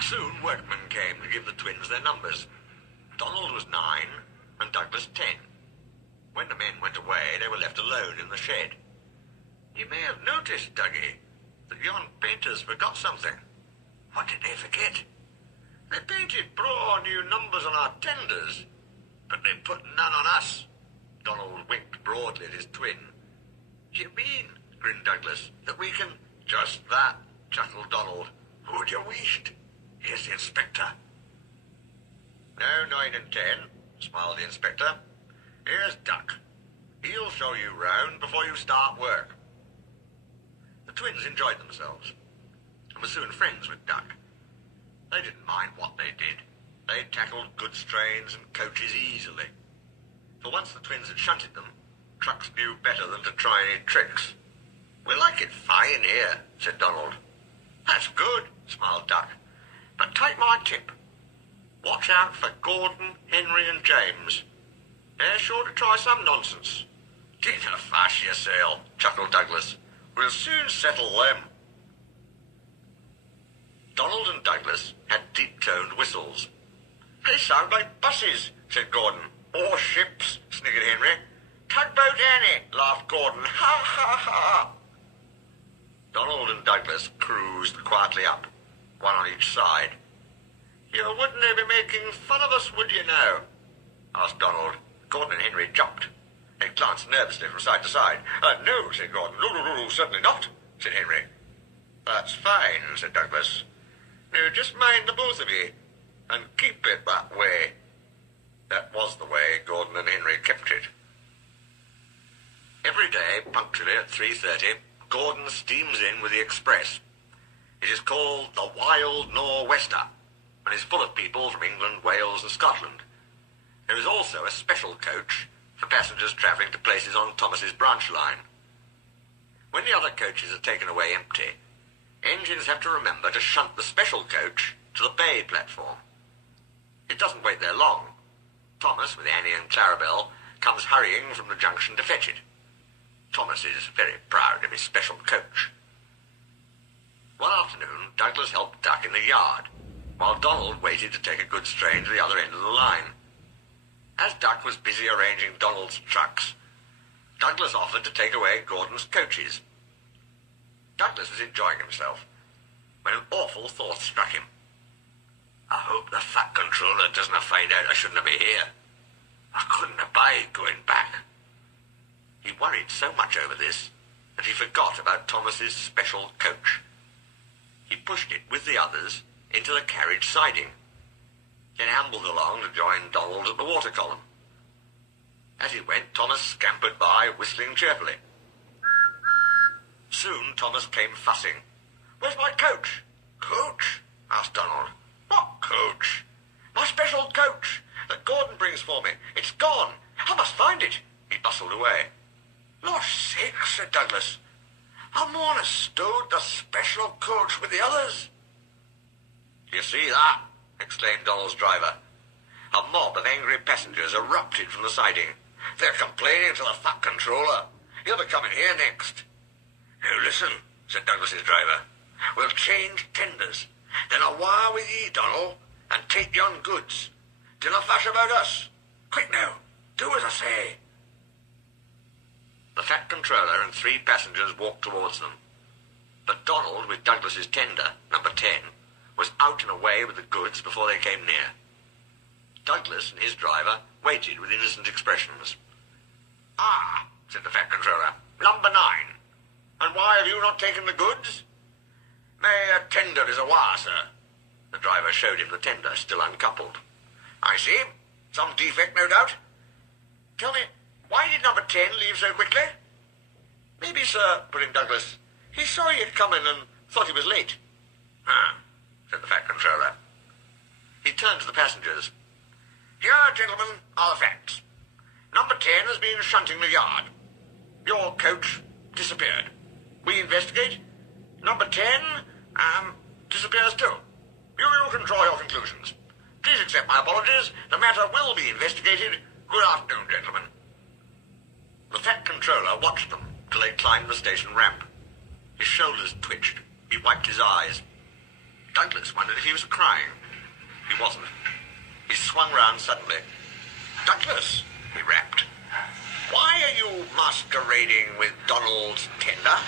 Soon workmen came to give the twins their numbers. Donald was 9 and Douglas 10. When the men went away, they were left alone in the shed. You may have noticed, Dougie, that yon painters forgot something. What did they forget? They painted braw new numbers on our tenders, but they put none on us. Donald winked broadly at his twin. Do you mean, grinned Douglas, that we can... Just that, chuckled Donald. Who'd you wished? Here's the inspector. No 9 and 10, smiled the inspector. Here's Duck. He'll show you round before you start work. The twins enjoyed themselves and were soon friends with Duck. They didn't mind what they did. They tackled goods trains and coaches easily. For once the twins had shunted them, trucks knew better than to try any tricks. We like it fine here, said Donald. That's good, smiled Duck. But take my tip. Watch out for Gordon, Henry and James. They're sure to try some nonsense. Dinna fash yourself, chuckled Douglas. We'll soon settle them. Donald and Douglas had deep-toned whistles. They sound like buses, said Gordon. Or ships, sniggered Henry. Tugboat Annie, laughed Gordon. Ha, ha, ha. Donald and Douglas cruised quietly up, one on each side. You wouldn't be making fun of us, would you now? Asked Donald. Gordon and Henry jumped. They glanced nervously from side to side. No, said Gordon. No, certainly not, said Henry. That's fine, said Douglas. Now just mind the both of ye, and keep it that way. That was the way Gordon and Henry kept it. Every day, punctually at 3:30, Gordon steams in with the express. It is called the Wild Nor'Wester, and is full of people from England, Wales and Scotland. There is also a special coach for passengers travelling to places on Thomas's branch line. When the other coaches are taken away empty, engines have to remember to shunt the special coach to the bay platform. It doesn't wait there long. Thomas, with Annie and Clarabelle, comes hurrying from the junction to fetch it. Thomas is very proud of his special coach. One afternoon, Douglas helped Duck in the yard, while Donald waited to take a goods train to the other end of the line. As Duck was busy arranging Donald's trucks, Douglas offered to take away Gordon's coaches. Douglas was enjoying himself when an awful thought struck him. I hope the fat controller doesn't find out I shouldn't be here. I couldn't abide going back. He worried so much over this that he forgot about Thomas's special coach. He pushed it with the others into the carriage siding, then ambled along to join Donald at the water column. As he went, Thomas scampered by, whistling cheerfully. Soon Thomas came fussing. Where's my coach? Coach? Asked Donald. What coach? My special coach that Gordon brings for me. It's gone. I must find it. He bustled away. Lord sakes, said Douglas. I'm on a stowed the special coach with the others. You see that? Exclaimed Donald's driver. A mob of angry passengers erupted from the siding. They're complaining to the fat controller. He'll be coming here next. Now listen, said Douglas's driver. We'll change tenders. Then I'll wire with ye, Donald, and take yon goods. Dinna fash about us. Quick now, do as I say. The fat controller and 3 passengers walked towards them. But Donald, with Douglas's tender, number 10, was out and away with the goods before they came near. Douglas and his driver waited with innocent expressions. Ah, said the fat controller, number 9. And why have you not taken the goods? My tender is awa, sir. The driver showed him the tender, still uncoupled. I see. Some defect, no doubt. Tell me, why did number 10 leave so quickly? Maybe, sir, put in Douglas, he saw you coming and thought he was late. Ah, said the fat controller. He turned to the passengers. Here, gentlemen, are the facts. Number 10 has been shunting the yard. Your coach disappeared. We investigate. Number 10, disappears too. You can draw your conclusions. Please accept my apologies. The matter will be investigated. Good afternoon, gentlemen. The fat controller watched them till they climbed the station ramp. His shoulders twitched. He wiped his eyes. Douglas wondered if he was crying. He wasn't. He swung round suddenly. "Douglas," he rapped, "why are you masquerading with Donald's tender?"